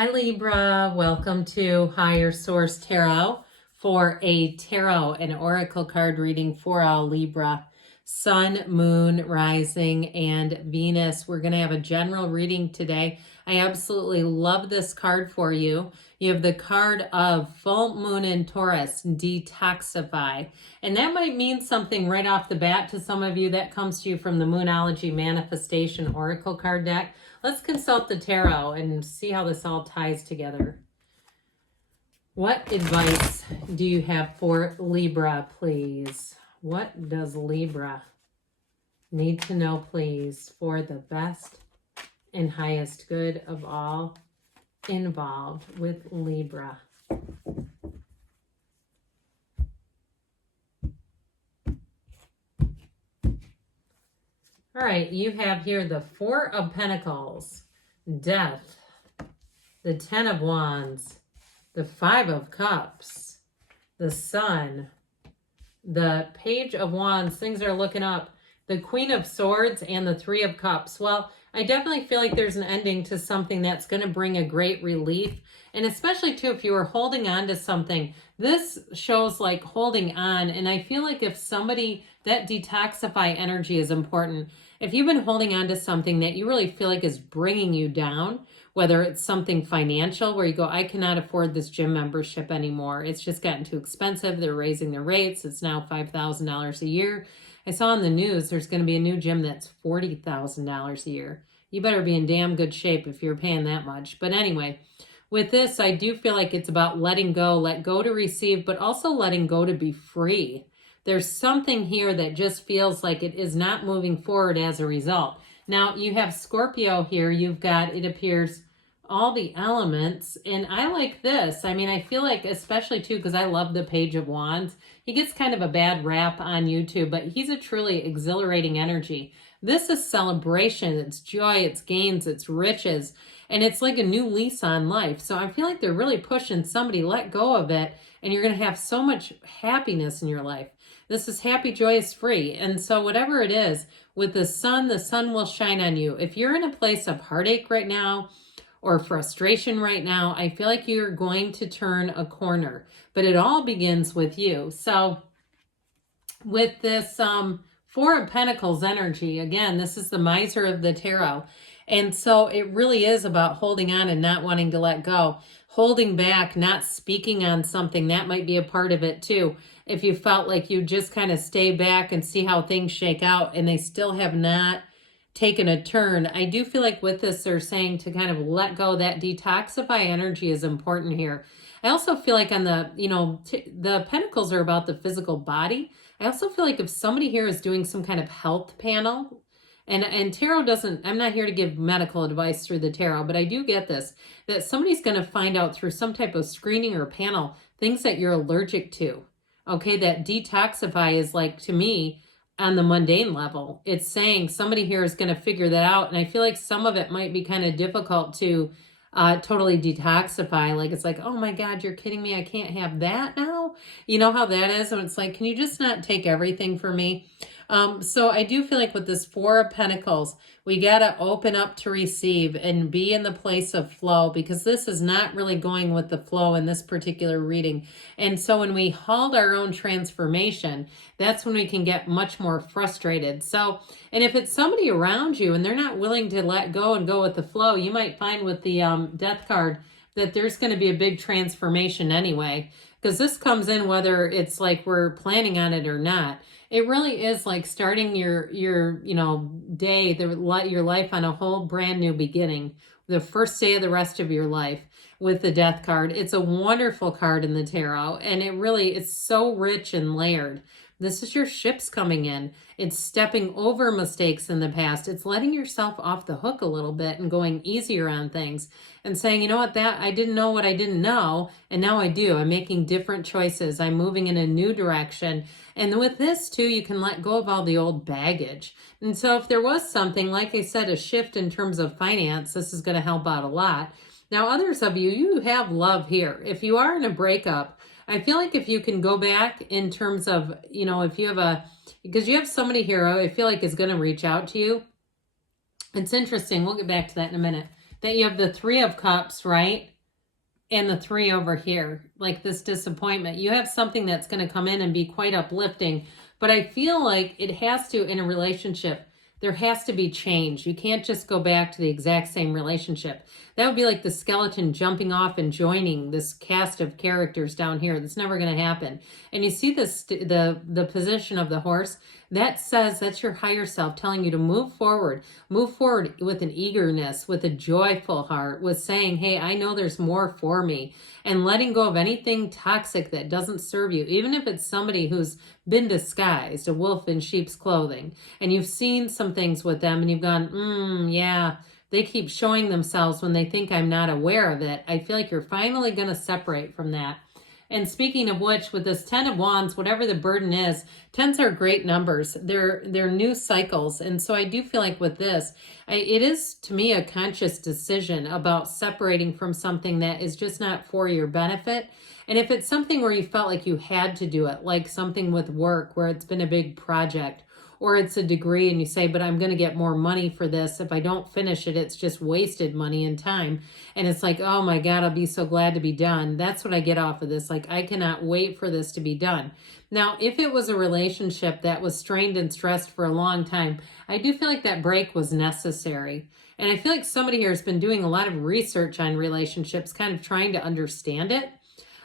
Hi Libra, welcome to Higher Source Tarot for a tarot and oracle card reading for all Libra. Sun, Moon, Rising, and Venus. We're going to have a general reading today. I absolutely love this card for you. You have the card of Full Moon in Taurus, Detoxify. And that might mean something right off the bat to some of you. That comes to you from the Moonology Manifestation Oracle card deck. Let's consult the tarot and see how this all ties together. What advice do you have for Libra, please? What does Libra need to know, please, for the best and highest good of all involved with Libra? All right, you have here the Four of Pentacles, Death, the Ten of Wands, the Five of Cups, the Sun, the Page of Wands. Things are looking up. The Queen of Swords and the Three of Cups. Well, I definitely feel like there's an ending to something that's going to bring a great relief. And especially, too, if you were holding on to something, this shows like holding on. And I feel like if somebody, that detoxify energy is important. If you've been holding on to something that you really feel like is bringing you down, whether it's something financial where you go, I cannot afford this gym membership anymore. It's just gotten too expensive. They're raising their rates. It's now $5,000 a year. I saw on the news there's going to be a new gym that's $40,000 a year. You better be in damn good shape if you're paying that much. But anyway, with this, I do feel like it's about letting go, let go to receive, but also letting go to be free. There's something here that just feels like it is not moving forward as a result. Now, you have Scorpio here. You've got, it appears, all the elements, and I like this. I mean, I feel like, especially too, because I love the Page of Wands, he gets kind of a bad rap on YouTube, but he's a truly exhilarating energy. This is celebration, it's joy, it's gains, it's riches, and it's like a new lease on life. So I feel like they're really pushing somebody, let go of it, and you're going to have so much happiness in your life. This is happy, joyous, free. And so whatever it is, with the sun will shine on you. If you're in a place of heartache right now, or frustration right now, I feel like you're going to turn a corner, but it all begins with you. So with this Four of Pentacles energy, again, this is the miser of the tarot. And so it really is about holding on and not wanting to let go, holding back, not speaking on something. That might be a part of it too. If you felt like you just kind of stay back and see how things shake out and they still have not taken a turn. I do feel like with this, they're saying to kind of let go. That detoxify energy is important here. I also feel like on the, the pentacles are about the physical body. I also feel like if somebody here is doing some kind of health panel, and tarot doesn't, I'm not here to give medical advice through the tarot, but I do get this, that somebody's going to find out through some type of screening or panel, things that you're allergic to. Okay, that detoxify is like, to me, on the mundane level, it's saying somebody here is going to figure that out. And I feel like some of it might be kind of difficult to totally detoxify. Like, it's like, oh my God, you're kidding me. I can't have that now. You know how that is? And it's like, can you just not take everything for me? So I do feel like with this Four of Pentacles, we got to open up to receive and be in the place of flow, because this is not really going with the flow in this particular reading. And so when we halt our own transformation, that's when we can get much more frustrated. So, and if it's somebody around you and they're not willing to let go and go with the flow, you might find with the Death card that there's going to be a big transformation anyway, because this comes in whether it's like we're planning on it or not. It really is like starting your day, your life on a whole brand new beginning, the first day of the rest of your life with the Death card. It's a wonderful card in the tarot, and it's so rich and layered. This is your ships coming in. It's stepping over mistakes in the past. It's letting yourself off the hook a little bit and going easier on things and saying, you know what, that I didn't know what I didn't know, and now I do. I'm making different choices. I'm moving in a new direction. And with this too, you can let go of all the old baggage. And so if there was something, like I said, a shift in terms of finance, this is going to help out a lot. Now, others of you have love here. If you are in a breakup, I feel like if you can go back in terms of, if you have because you have somebody here, I feel like is going to reach out to you. It's interesting. We'll get back to that in a minute. that you have the Three of Cups, right? And the 3 over here, like this disappointment. You have something that's going to come in and be quite uplifting, but I feel like it has to, in a relationship, there has to be change. You can't just go back to the exact same relationship. That would be like the skeleton jumping off and joining this cast of characters down here. That's never going to happen. And you see this, the position of the horse, that says that's your higher self telling you to move forward with an eagerness, with a joyful heart, with saying, hey, I know there's more for me, and letting go of anything toxic that doesn't serve you, even if it's somebody who's been disguised, a wolf in sheep's clothing, and you've seen some things with them and you've gone, yeah, they keep showing themselves when they think I'm not aware of it. I feel like you're finally going to separate from that. And speaking of which, with this 10 of Wands, whatever the burden is, 10s are great numbers. They're new cycles. And so I do feel like with this, it is, to me, a conscious decision about separating from something that is just not for your benefit. And if it's something where you felt like you had to do it, like something with work where it's been a big project, or it's a degree and you say, but I'm going to get more money for this. If I don't finish it, it's just wasted money and time. And it's like, oh my God, I'll be so glad to be done. That's what I get off of this. Like, I cannot wait for this to be done. Now, if it was a relationship that was strained and stressed for a long time, I do feel like that break was necessary. And I feel like somebody here has been doing a lot of research on relationships, kind of trying to understand it.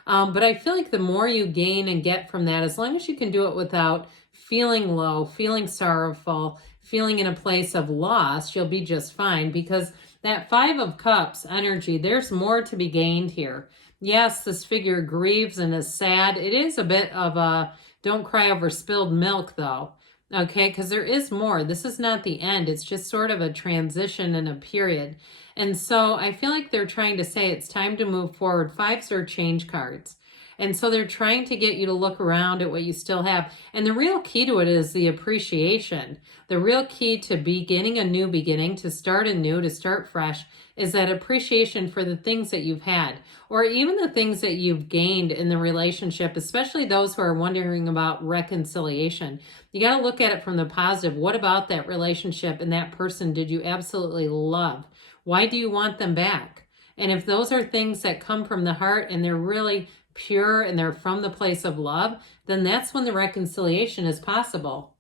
But I feel like the more you gain and get from that, as long as you can do it without feeling low, feeling sorrowful, feeling in a place of loss, you'll be just fine, because that 5 of Cups energy, there's more to be gained here. Yes, this figure grieves and is sad. It is a bit of a don't cry over spilled milk, though. Okay, because there is more. This is not the end. It's just sort of a transition and a period. And so I feel like they're trying to say it's time to move forward. 5s are change cards. And so they're trying to get you to look around at what you still have. And the real key to it is the appreciation. The real key to beginning a new beginning, to start anew, to start fresh, is that appreciation for the things that you've had, or even the things that you've gained in the relationship, especially those who are wondering about reconciliation. You got to look at it from the positive. What about that relationship and that person did you absolutely love? Why do you want them back? And if those are things that come from the heart and they're really pure and they're from the place of love, then that's when the reconciliation is possible.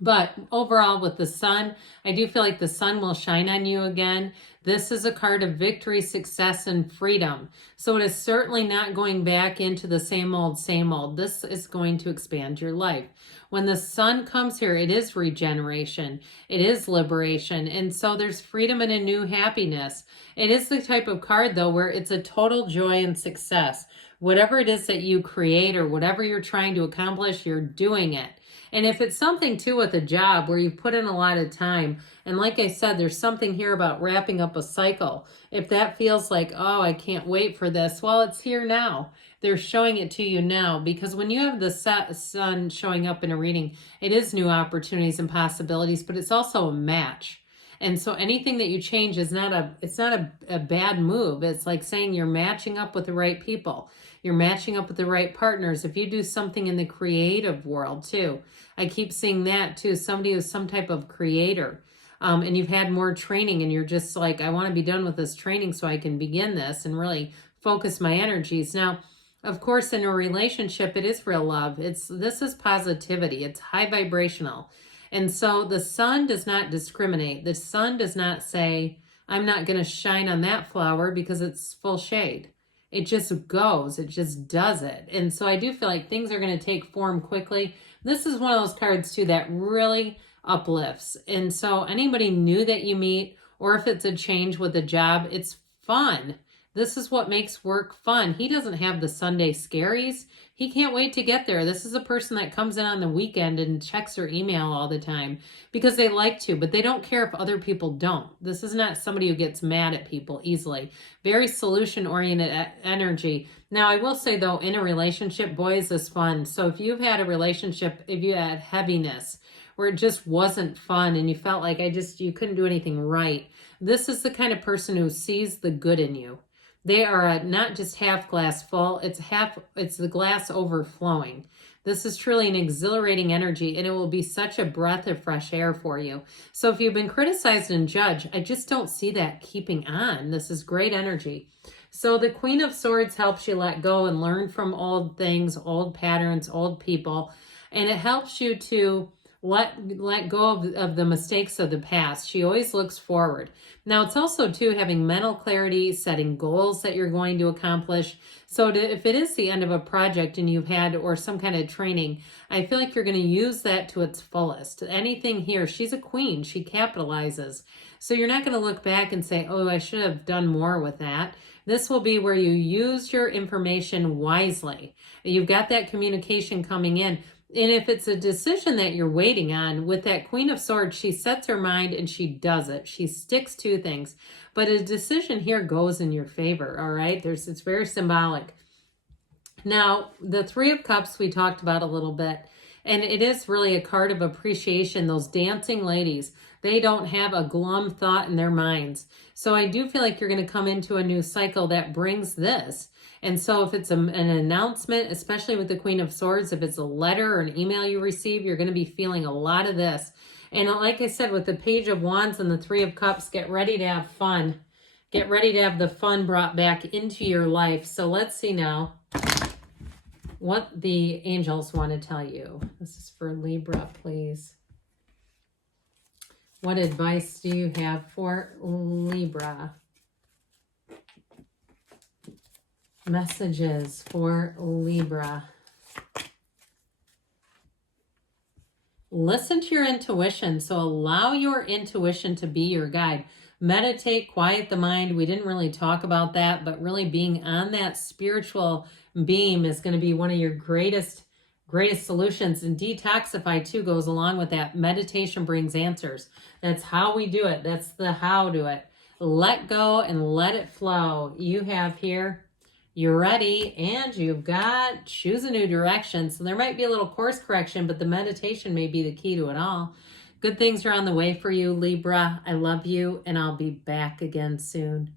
But overall, with the sun, I do feel like the sun will shine on you again. This is a card of victory, success, and freedom. So it is certainly not going back into the same old, same old. This is going to expand your life. When the sun comes here, it is regeneration. It is liberation. And so there's freedom and a new happiness. It is the type of card, though, where it's a total joy and success. Whatever it is that you create or whatever you're trying to accomplish, you're doing it. And if it's something, too, with a job where you've put in a lot of time, and like I said, there's something here about wrapping up a cycle. If that feels like, oh, I can't wait for this, well, it's here now. They're showing it to you now, because when you have the sun showing up in a reading, it is new opportunities and possibilities, but it's also a match. And so anything that you change is not a bad move. It's like saying you're matching up with the right people. You're matching up with the right partners. If you do something in the creative world too, I keep seeing that too. Somebody who's some type of creator, and you've had more training and you're just like, I want to be done with this training so I can begin this and really focus my energies. Now, of course, in a relationship, it is real love. This is positivity. It's high vibrational. And so the sun does not discriminate. The sun does not say, I'm not going to shine on that flower because it's full shade. It just goes. It just does it. And so I do feel like things are going to take form quickly. This is one of those cards, too, that really uplifts. And so anybody new that you meet, or if it's a change with a job, it's fun. This is what makes work fun. He doesn't have the Sunday scaries. He can't wait to get there. This is a person that comes in on the weekend and checks their email all the time because they like to, but they don't care if other people don't. This is not somebody who gets mad at people easily. Very solution-oriented energy. Now, I will say, though, in a relationship, boy, is this fun. So if you've had a relationship, if you had heaviness, where it just wasn't fun and you felt like you couldn't do anything right, this is the kind of person who sees the good in you. They are not just half glass full, it's the glass overflowing. This is truly an exhilarating energy, and it will be such a breath of fresh air for you. So if you've been criticized and judged, I just don't see that keeping on. This is great energy. So the Queen of Swords helps you let go and learn from old things, old patterns, old people, and it helps you to let go of the mistakes of the past. She always looks forward. Now, it's also, too, having mental clarity, setting goals that you're going to accomplish. So if it is the end of a project and you've had, or some kind of training, I feel like you're going to use that to its fullest. Anything here, she's a queen. She capitalizes. So you're not going to look back and say, oh, I should have done more with that. This will be where you use your information wisely. You've got that communication coming in. And if it's a decision that you're waiting on, with that Queen of Swords, she sets her mind and she does it. She sticks to things. But a decision here goes in your favor, all right? It's very symbolic. Now, the Three of Cups we talked about a little bit. And it is really a card of appreciation. Those dancing ladies, they don't have a glum thought in their minds. So I do feel like you're going to come into a new cycle that brings this. And so if it's an announcement, especially with the Queen of Swords, if it's a letter or an email you receive, you're going to be feeling a lot of this. And like I said, with the Page of Wands and the Three of Cups, get ready to have fun. Get ready to have the fun brought back into your life. So let's see now what the angels want to tell you. This is for Libra, please. What advice do you have for Libra? Messages for Libra. Listen to your intuition. So allow your intuition to be your guide. Meditate, quiet the mind. We didn't really talk about that, but really being on that spiritual beam is going to be one of your greatest solutions. And Detoxify too goes along with that. Meditation brings answers. That's how we do it. That's the how to it. Let go and let it flow. You have here, you're ready, and you've got choose a new direction. So there might be a little course correction, but the meditation may be the key to it all. Good things are on the way for you, Libra. I love you, and I'll be back again soon.